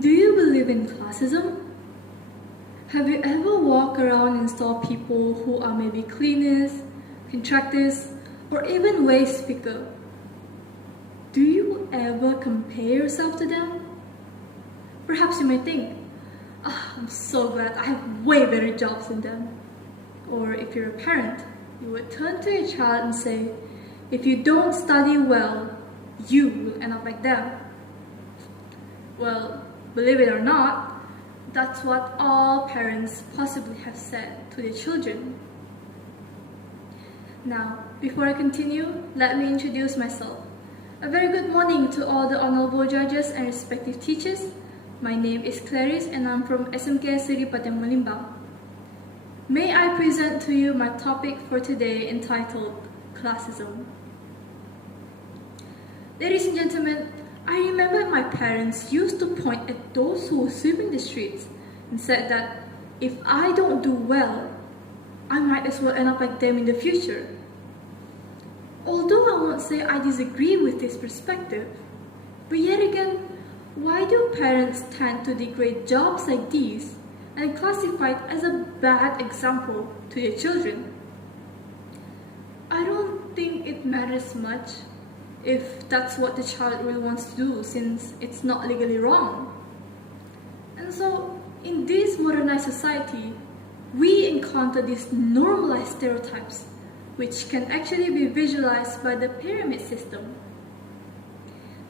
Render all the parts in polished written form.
Do you believe in classism? Have you ever walked around and saw people who are maybe cleaners, contractors, or even waste picker? Do you ever compare yourself to them? Perhaps you may think, I'm so glad I have way better jobs than them. Or if you're a parent, you would turn to your child and say, if you don't study well, you will end up like them. Well, believe it or not, that's what all parents possibly have said to their children. Now, before I continue, let me introduce myself. A very good morning to all the honorable judges and respective teachers. My name is CLARISE and I'm from SMK Seri Padang Malimbang. May I present to you my topic for today entitled Classism. Ladies and gentlemen, I remember my parents used to point at those who were sweeping the streets and said that if I don't do well, I might as well end up like them in the future. Although I won't say I disagree with this perspective, but yet again, why do parents tend to degrade jobs like these and classify it as a bad example to their children? I don't think it matters much if that's what the child really wants to do, since it's not legally wrong. And so, in this modernized society, we encounter these normalized stereotypes, which can actually be visualized by the pyramid system.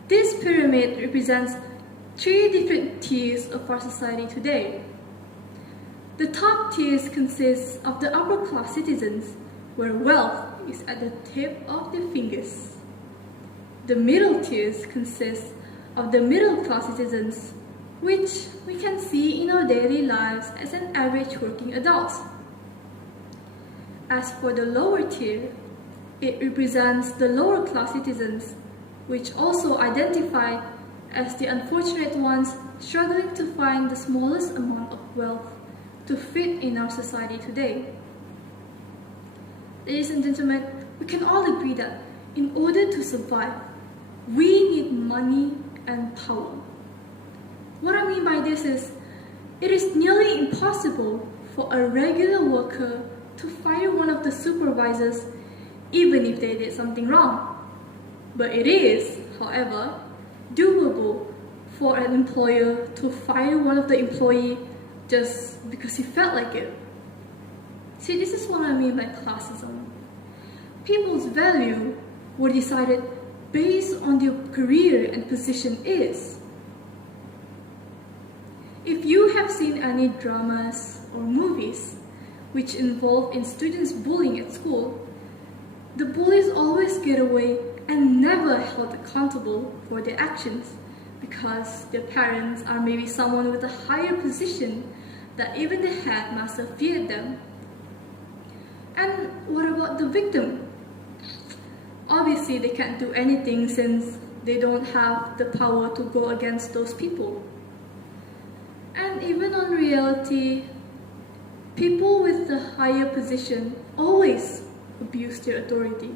This pyramid represents 3 different tiers of our society today. The top tiers consist of the upper class citizens, where wealth is at the tip of their fingers. The middle tiers consist of the middle class citizens, which we can see in our daily lives as an average working adult. As for the lower tier, it represents the lower class citizens, which also identified as the unfortunate ones struggling to find the smallest amount of wealth to fit in our society today. Ladies and gentlemen, we can all agree that in order to survive, we need money and power. What I mean by this is, it is nearly impossible for a regular worker to fire one of the supervisors even if they did something wrong. But it is, however, doable for an employer to fire one of the employees just because he felt like it. See, this is what I mean by classism. People's value were decided based on their career and position is. If you have seen any dramas or movies which involve in students bullying at school, the bullies always get away and never held accountable for their actions because their parents are maybe someone with a higher position that even the headmaster feared them. And what about the victim? Obviously, they can't do anything since they don't have the power to go against those people. And even on reality, people with the higher position always abuse their authority.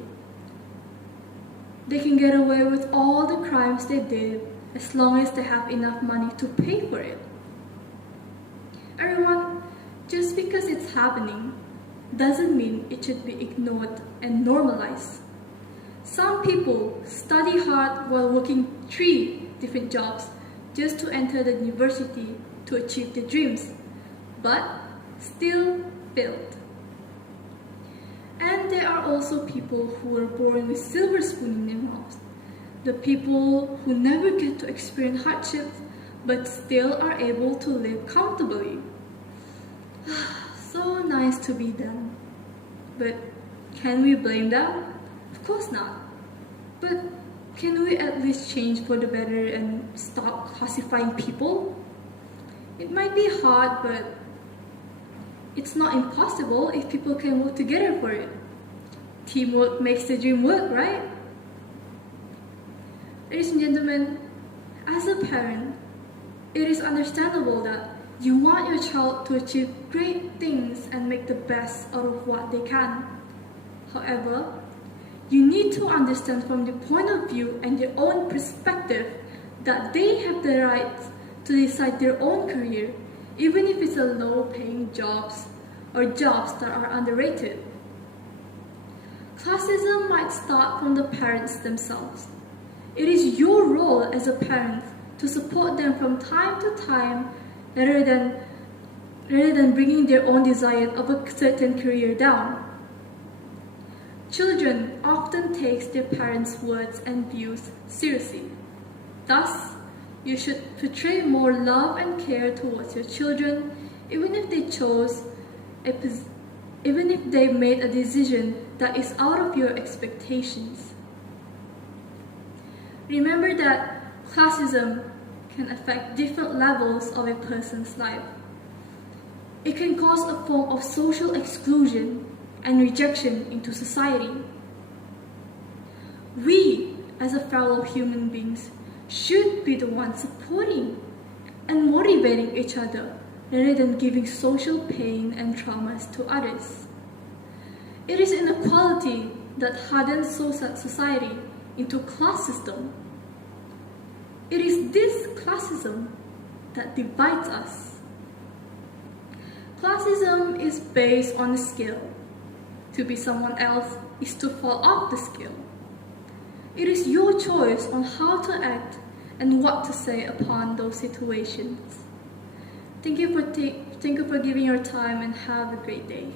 They can get away with all the crimes they did as long as they have enough money to pay for it. Everyone, just because it's happening doesn't mean it should be ignored and normalized. Some people study hard while working 3 different jobs just to enter the university to achieve their dreams, but still failed. And there are also people who are born with silver spoon in their mouths. The people who never get to experience hardships but still are able to live comfortably. So nice to be them. But can we blame them? Of course not. But can we at least change for the better and stop classifying people? It might be hard, but it's not impossible if people can work together for it. Teamwork makes the dream work, right? Ladies and gentlemen, as a parent, it is understandable that you want your child to achieve great things and make the best out of what they can. However, you need to understand from the point of view and your own perspective that they have the right to decide their own career, even if it's a low-paying jobs or jobs that are underrated. Classism might start from the parents themselves. It is your role as a parent to support them from time to time rather than bringing their own desire of a certain career down. Children often take their parents' words and views seriously. Thus, you should portray more love and care towards your children, even if they made a decision that is out of your expectations. Remember that classism can affect different levels of a person's life. It can cause a form of social exclusion and rejection into society. We, as a fellow human beings, should be the ones supporting and motivating each other rather than giving social pain and traumas to others. It is inequality that hardens society into class system. It is this classism that divides us. Classism is based on a skill. To be someone else is to fall off the scale. It is your choice on how to act and what to say upon those situations. Thank you for giving your time and have a great day.